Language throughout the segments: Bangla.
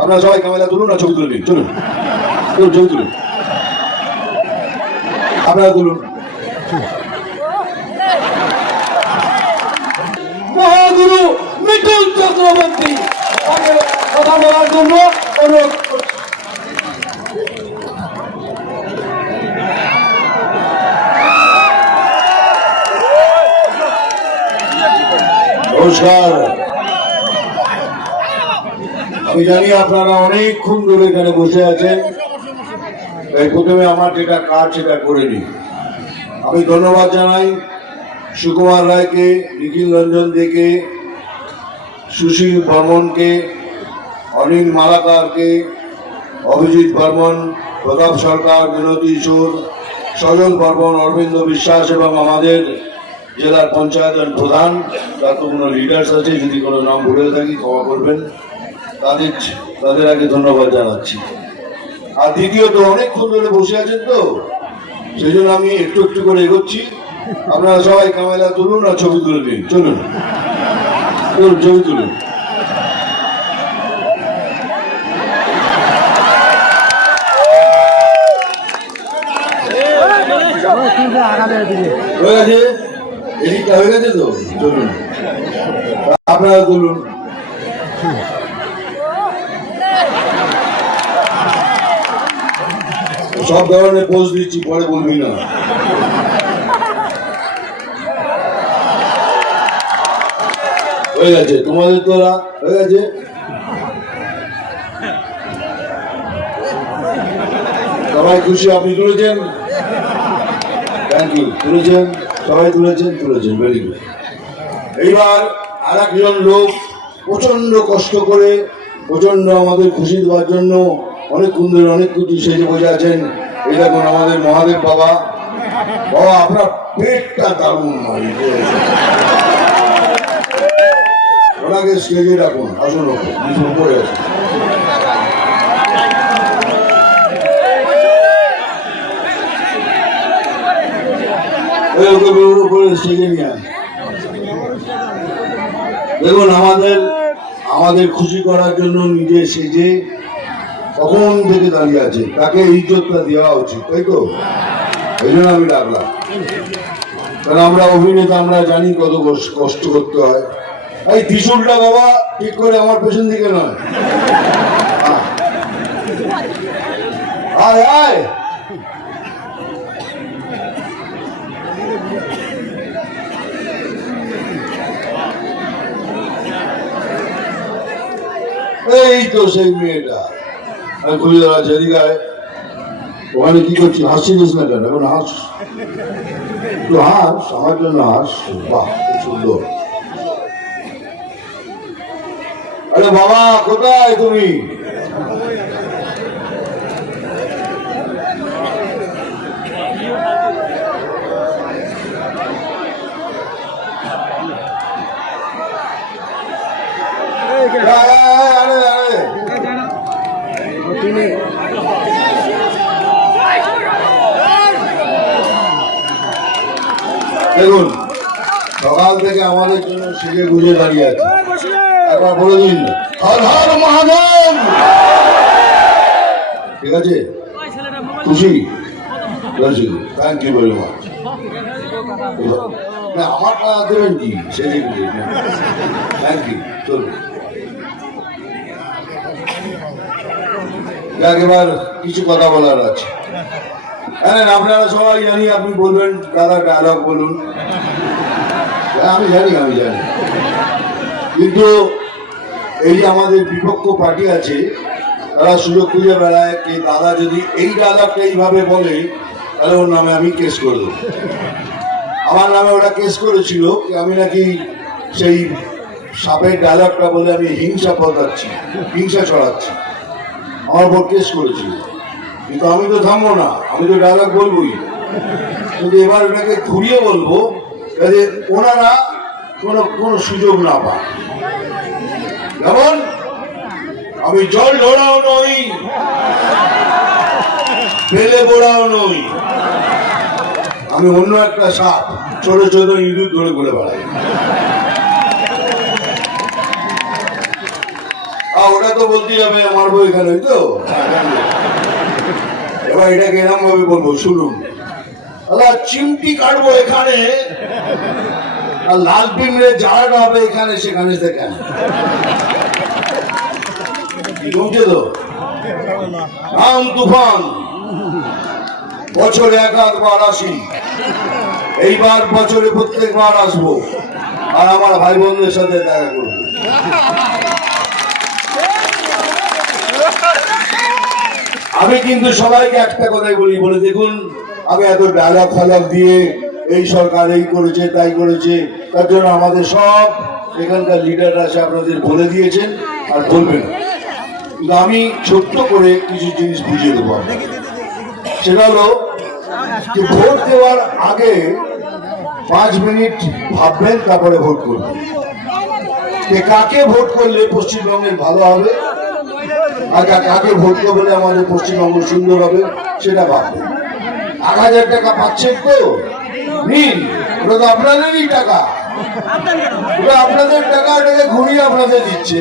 আপনারা সবাই ক্যামেরা তুলুন আর ছবি তুলে নিন, চলুন ছবি তুলুন, আপনারা তুলুন। মহাগুরু মিঠুন চক্রবর্তী কথা বলার জন্য অনুরোধ করছি। নমস্কার, আমি জানি আপনারা অনেকক্ষণ ধরে এখানে বসে আছেন, তাই প্রথমে আমার যেটা কাজ সেটা করে নিই। আমি ধন্যবাদ জানাই সুকুমার রায়কে, নিখিল রঞ্জন দেকে, সুশীল বর্মনকে, অনিল মালাকারকে, অভিজিৎ বর্মন, প্রতাপ সরকার, বিনোদী সুর, সজল বর্মন, অরবিন্দ বিশ্বাস এবং আমাদের জেলার পঞ্চায়েতের প্রধান, তার তো কোনো লিডার্স আছে, যদি কোনো নাম ভুলে থাকি ক্ষমা করবেন, তাদের আগে ধন্যবাদ জানাচ্ছি। আর দ্বিতীয়ত অনেকক্ষণ ধরে বসে আছেন তো, সেই জন্য আমি একটু একটু করে এগোচ্ছি। আপনারা সবাই ক্যামেরা তুলুন আর ছবি তুলে নিন, চলুন ছবি তুলুন। হয়ে গেছে, এদিকটা হয়ে গেছে তো, চলুন আপনারা তুলুন। সব ধরনের পোজ দিচ্ছি, পরে বলবি না। হয়ে গেছে তোমাদের, তোরা হয়ে গেছে। সবাই খুশি? আপনি তুলেছেন? Thank you. তুলেছেন সবাই, তুলেছেন, ভেরি গুড। এইবার আর একজন লোক প্রচন্ড কষ্ট করে, প্রচন্ড আমাদের খুশি দেওয়ার জন্য অনেকক্ষণ ধরে অনেক কিছু সেজে বসে আছেন। এই দেখুন আমাদের মহাদেব বাবা। বাবা আপনার পেটটা দারুণ মারি, ওনাকে স্টেজে রাখুন, আসুন উপরে আসুন। দেখুন আমাদের খুশি করার জন্য নিজে সেজে কখন থেকে দাঁড়িয়ে আছে, তাকে ইজ্জতটা দেওয়া উচিত, তাই তো? এই জন্য আমি ডাকলাম, কারণ আমরা অভিনেতা, আমরা জানি কত কষ্ট করতে হয়। এই ত্রিশূলটা বাবা ঠিক করে আমার পেছন দিকে নয়, আয় আয়। এই তো সেই মেয়েটা, আমি খুঁজে দাঁড়াচ্ছি, এদিকে আয়। ওখানে কি করছি? হাসছিলিস না কেন? এখন হাস, একটু হাস, আমার জন্য হাস। বাহ, খুব সুন্দর। আরে বাবা কোথায় তুমি? দেখুন সকাল থেকে আমাদের জন্য সেজে গুজে দাঁড়িয়ে আছে, একবার বলে দিন হর হর মহাদেব। ঠিক আছে, খুশি? Thank you very much. আমার টাকা দেবেন কি সেজে গুজে? Thank you. চলুন এবার কিছু কথা বলার আছে। আপনারা সবাই জানি, আপনি বলবেন দাদা ডায়লগ বলুন। আমি জানি কিন্তু এই যে আমাদের বিপক্ষ পার্টি আছে, তারা সুযোগ খুঁজে বেড়ায় কি দাদা যদি এই ডায়লগটা এইভাবে বলে তাহলে ওর নামে আমি কেস করে দেবো। আমার নামে ওটা কেস করেছিল, আমি নাকি সেই সাপের ডায়লগটা বলে আমি হিংসা পদাচ্ছি, হিংসা ছড়াচ্ছি, আমার উপর কেস করেছিল। কিন্তু আমি তো থামবো না, আমি তো ডায়লগ বলবোই, কিন্তু এবার ওটাকে ঘুরিয়ে বলবো যাতে ওনারা কোনো সুযোগ না পায়। যেমন আমি জল ঢোড়াও নই, ফেলে বোড়াও নই, আমি অন্য একটা সাপ, ছোট ছোট ইঁদুর ধরে ঘুরে বেড়াই। ওটা তো বলতে যাবে মারবো এখানে, তো এবার এটাকে এরকম ভাবে বলবো, শুনুন, চিমটি কাটবো এখানে, আর লাল পিমড়ে জ্বালানো হবে এখানে সেখানে সেখানে, বুঝছে তো? নাম তুফান, বছরে এক আধবার আসি, এইবার বছরে প্রত্যেকবার আসবো আর আমার ভাই বোনদের সাথে দেখা করবো। আমি কিন্তু সবাইকে একটা কথাই বলি, বলে দেখুন, আমি এত ডায়লগ ফালগ দিয়ে এই সরকার এই করেছে তাই করেছে, তার জন্য আমাদের সব এখানকার লিডাররা আছে আপনাদের বলে দিয়েছেন আর বলবেন, কিন্তু আমি ছোট্ট করে কিছু জিনিস বুঝিয়ে দেবো। সেটা হলো যে ভোট দেওয়ার আগে 5 মিনিট ভাববেন, তারপরে ভোট করবেন। কাকে ভোট করলে পশ্চিমবঙ্গের ভালো হবে আর কাকে ভোট করলে আমাদের পশ্চিমবঙ্গ সুন্দর হবে সেটা ভাববেন। 8,000 টাকা পাচ্ছেন তো নিন, ওটা তো আপনাদেরই টাকা, ওটা আপনাদের টাকা, এটাকে ঘুরিয়ে আপনাদের দিচ্ছে,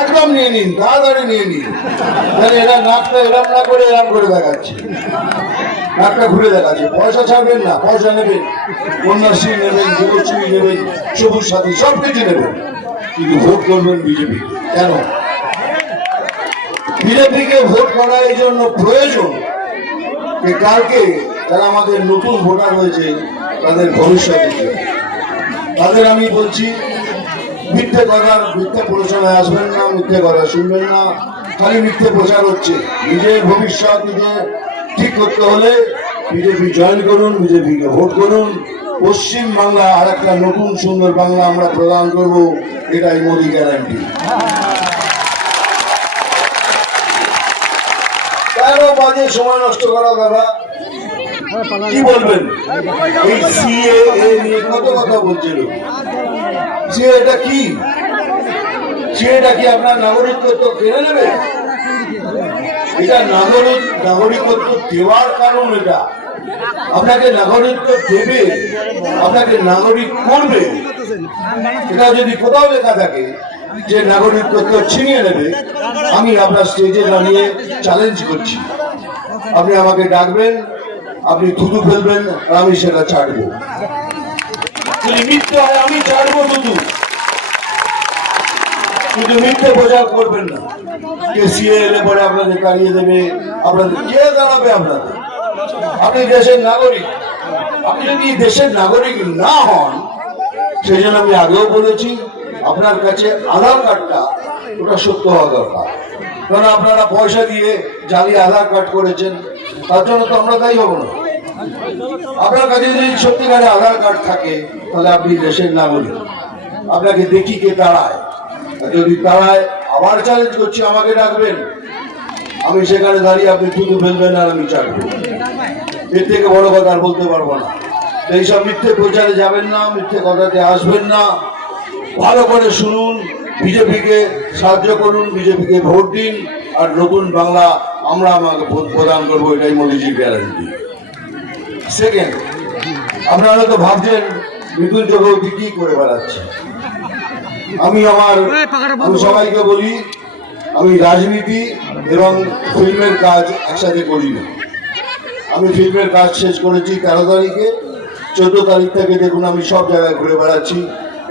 একদম নিয়ে নিন, তাড়াতাড়ি নিয়ে নিন। তাহলে এরা নাকটা এরম না করে এরম করে দেখাচ্ছে, নাকটা ঘুরে দেখাচ্ছে। পয়সা ছাড়বেন না, পয়সা নেবেন, কন্যাশ্রী নেবেন, যুবশ্রী নেবেন, সবুজ সাথী সব কিছু নেবেন, কিন্তু ভোট করবেন বিজেপি। কেন? বিজেপিকে ভোট করা এই জন্য প্রয়োজন যে কালকে যারা আমাদের নতুন ভোটার হয়েছে তাদের ভবিষ্যৎ, তাদের আমি বলছি, মিথ্যে কথার মিথ্যে প্রচারণায় আসবেন না, মিথ্যে কথা শুনবেন না, খালি মিথ্যে প্রচার হচ্ছে। নিজের ভবিষ্যৎ নিজে ঠিক করতে হলে বিজেপি জয়েন করুন, বিজেপিকে ভোট করুন। পশ্চিম বাংলা আর একটা নতুন সুন্দর বাংলা আমরা প্রদান করব, এটাই মোদী গ্যারান্টি। কেন বাজে সময় নষ্ট করা দাদা? কি বলবেন? এই সিএএ নিয়ে কত কথা বলছিল। সিএটা কি? সিএটা কি আপনার নাগরিকত্ব কেড়ে নেবে? এটা নাগরিকত্ব দেওয়ার কারণ, এটা আপনাকে নাগরিকত্ব দেবে, আপনাকে নাগরিক করবে। এটা যদি কোথাও লেখা থাকে যে নাগরিকত্ব ছিনিয়ে নেবে, আমি আপনার স্টেজে দাঁড়িয়ে চ্যালেঞ্জ করছি, আপনি আমাকে ডাকবেন, আপনি থুতু ফেলবেন আর আমি সেটা ছাড়বো। যদি মিথ্যে হয় আমি ছাড়বো থুতু, কিন্তু মিথ্যে প্রচার করবেন না। কে সিএ এলে পরে আপনাদের তাড়িয়ে দেবে, আপনাদের কে দাঁড়াবে? আপনাদের, আপনি দেশের নাগরিক। আপনি যদি দেশের নাগরিক না হন, সেই জন্য আমি আগেও বলেছি, আপনার কাছে আধার কার্ডটা ওটা সত্য হওয়া দরকার। কারণ আপনারা পয়সা দিয়ে জালি আধার কার্ড করেছেন, তার জন্য তো আমরা দায়ী হব না। আপনার কাছে যদি সত্যিকারে আধার কার্ড থাকে তাহলে আপনি দেশের নাগরিক। আপনাকে দেখি কে দাঁড়ায়, যদি দাঁড়ায় আবার চ্যালেঞ্জ করছি, আমাকে ডাকবেন, আমি সেখানে দাঁড়িয়ে আপনি থুতু ফেলবেন আর আমি ছাড়বো। এর থেকে বড় কথা আর বলতে পারবো না। এইসব মিথ্যে প্রচারে যাবেন না, মিথ্যে কথাতে আসবেন না। ভালো করে শুনুন, বিজেপিকে সাহায্য করুন, বিজেপিকে ভোট দিন, আর নতুন বাংলা আমরা আমাকে প্রদান করবো, এটাই মোদীজির গ্যারান্টি। সেকেন্ড, আপনারা তো ভাবছেন মিথুন চক্রবর্তী কি করে বেড়াচ্ছে। আমি সবাইকে বলি, আমি রাজনীতি এবং ফিল্মের কাজ একসাথে করি না। আমি ফিল্মের কাজ শেষ করেছি 13 তারিখে, 14 তারিখ থেকে দেখুন আমি সব জায়গায় ঘুরে বেড়াচ্ছি।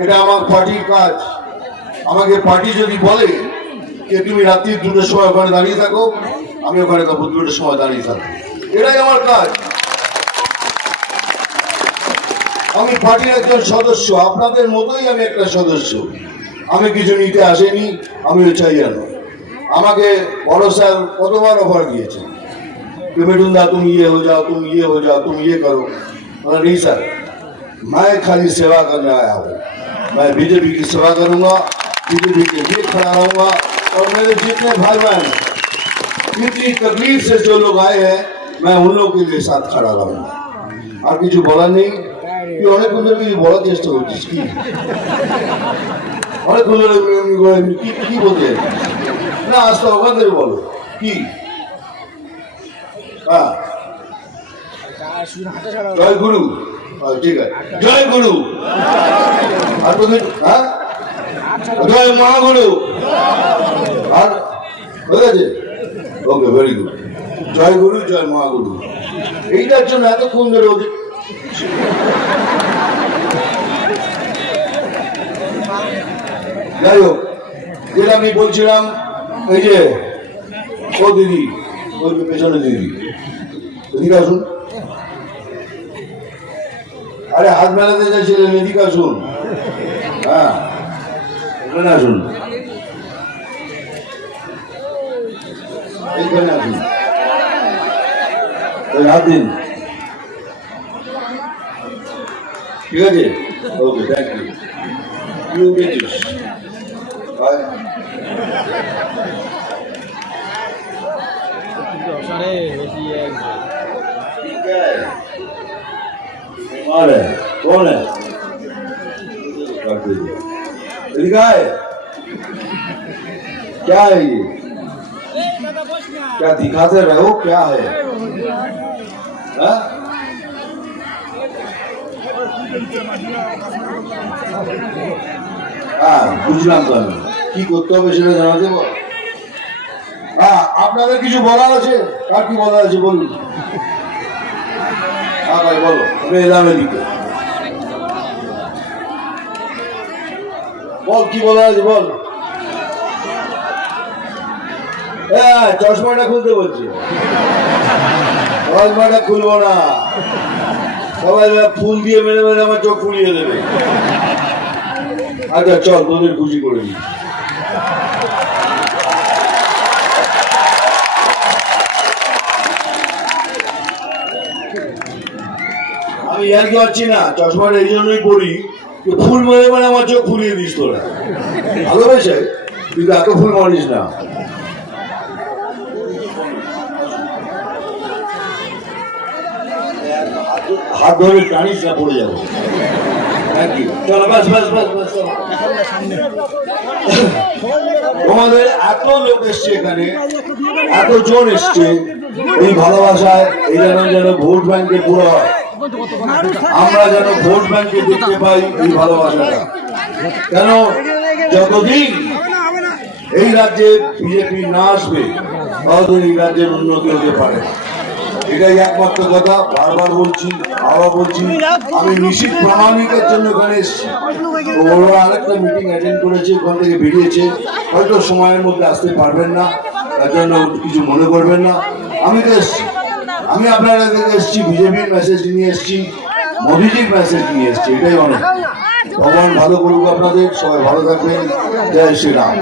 এটা আমার পার্টির কাজ। আমাকে পার্টি যদি বলে যে তুমি রাত্রি 2টোর সময় ওখানে দাঁড়িয়ে থাকো, আমি ওখানে তখন 2টোর সময় দাঁড়িয়ে থাকবো, এটাই আমার কাজ। আমি পার্টির একজন সদস্য, আপনাদের মতোই আমি একটা সদস্য। আমি কিছু নিতে আসেনি, আমিও চাই না। আমাকে বড় স্যার কতবার অফার দিয়েছে, मिठुन तुम ये हो जाओ, तुम ये हो जाओ, तुम ये करो। मगर नहीं सर, मैं खाली सेवा करने आया हूँ। मैं बीजेपी की सेवा करूंगा, बीजेपी के लिए खड़ा रहूंगा, और मेरे जितने भाई बहन इतनी तकलीफ से जो लोग आए हैं, मैं उन लोगों के लिए साथ खड़ा रहूंगा। और কিছু বলার নেই, কি অনেক সুন্দর কিছু বলার চেষ্টা করছিস, কি অনেক সুন্দর কি বলতে না, আসতে ওখান থেকে বলো কি। হ্যাঁ, জয় গুরু, ঠিক আছে, জয় গুরু। আর তুমি হ্যাঁ জয় মহাগুরু। আর হয়ে গেছে? ওকে, ভেরি গুড। জয় গুরু, জয় মহাগুরু। এইটার জন্য এতক্ষণ ধরে ওদের যাই হোক, যেটা আমি বলছিলাম, এই যে ও দিদি, ওই পেছনে দিদি, এদিকে আসুন। আরে হাত মেলাতে চাইছিলেন, এদিকে আসুন। হ্যাঁ, এখানে আসুন, এইখানে আসুন, হাত দিন। ঠিক আছে, okay, thank you. You get it. कौन है? क्या है ये? क्या दिखाते रहो, क्या है? বুঝলাম তো আমি কি করতে হবে সেটা জানা দেবো। আপনাদের কিছু বলার আছে? কার কি বলার আছে বলুন। হ্যাঁ ভাই বলো, আমি এলাম এদিকে। বল কি বলার আছে বল। হ্যাঁ, চশমাটা খুলতে বলছি। চশমাটা খুলবো না, সবাই ফুল দিয়ে মেরে মেরে আমার চোখ ফুলিয়ে দেবে। আচ্ছা চল, তোদের খুশি করে দিই। আমি আর কি পাচ্ছি না, চশমাটা এই জন্যই পড়ি ফুল মেরে মানে আমার চোখ ফুলিয়ে দিস তোরা। ভালোবেসে কিন্তু এত ফুল মারিস না। হাত ধরে টানিস না, পড়ে যাবো। তোমাদের এত লোক এসছে এখানে, এতজন এসছে, এই ভালোবাসায় এই যেন ভোট ব্যাংকে পুরো হয়। আমরা যেন ভোট ব্যাংকে দেখতে পাই এই ভালোবাসাটা। কেন যতদিন এই রাজ্যে বিজেপি না আসবে ততদিন এই রাজ্যের উন্নতি হতে পারে। এটাই একমাত্র কথা, বারবার বলছি, আবার বলছি। আমি নিশ্চিত প্রামাণিকের জন্য এখানে এসেছি। ওরা আরেকটা মিটিং অ্যাটেন্ড করেছে, ওখান থেকে বেরিয়েছে, হয়তো সময়ের মধ্যে আসতে পারবেন না, তার জন্য কিছু মনে করবেন না। আমি তো এসছি, আমি আপনাদের থেকে এসছি বিজেপির মেসেজ নিয়ে এসছি, মোদিজির মেসেজ নিয়ে এসছি, এটাই অনেক। ভগবান ভালো করুক আপনাদের, সবাই ভালো থাকবেন। জয় শ্রীরাম।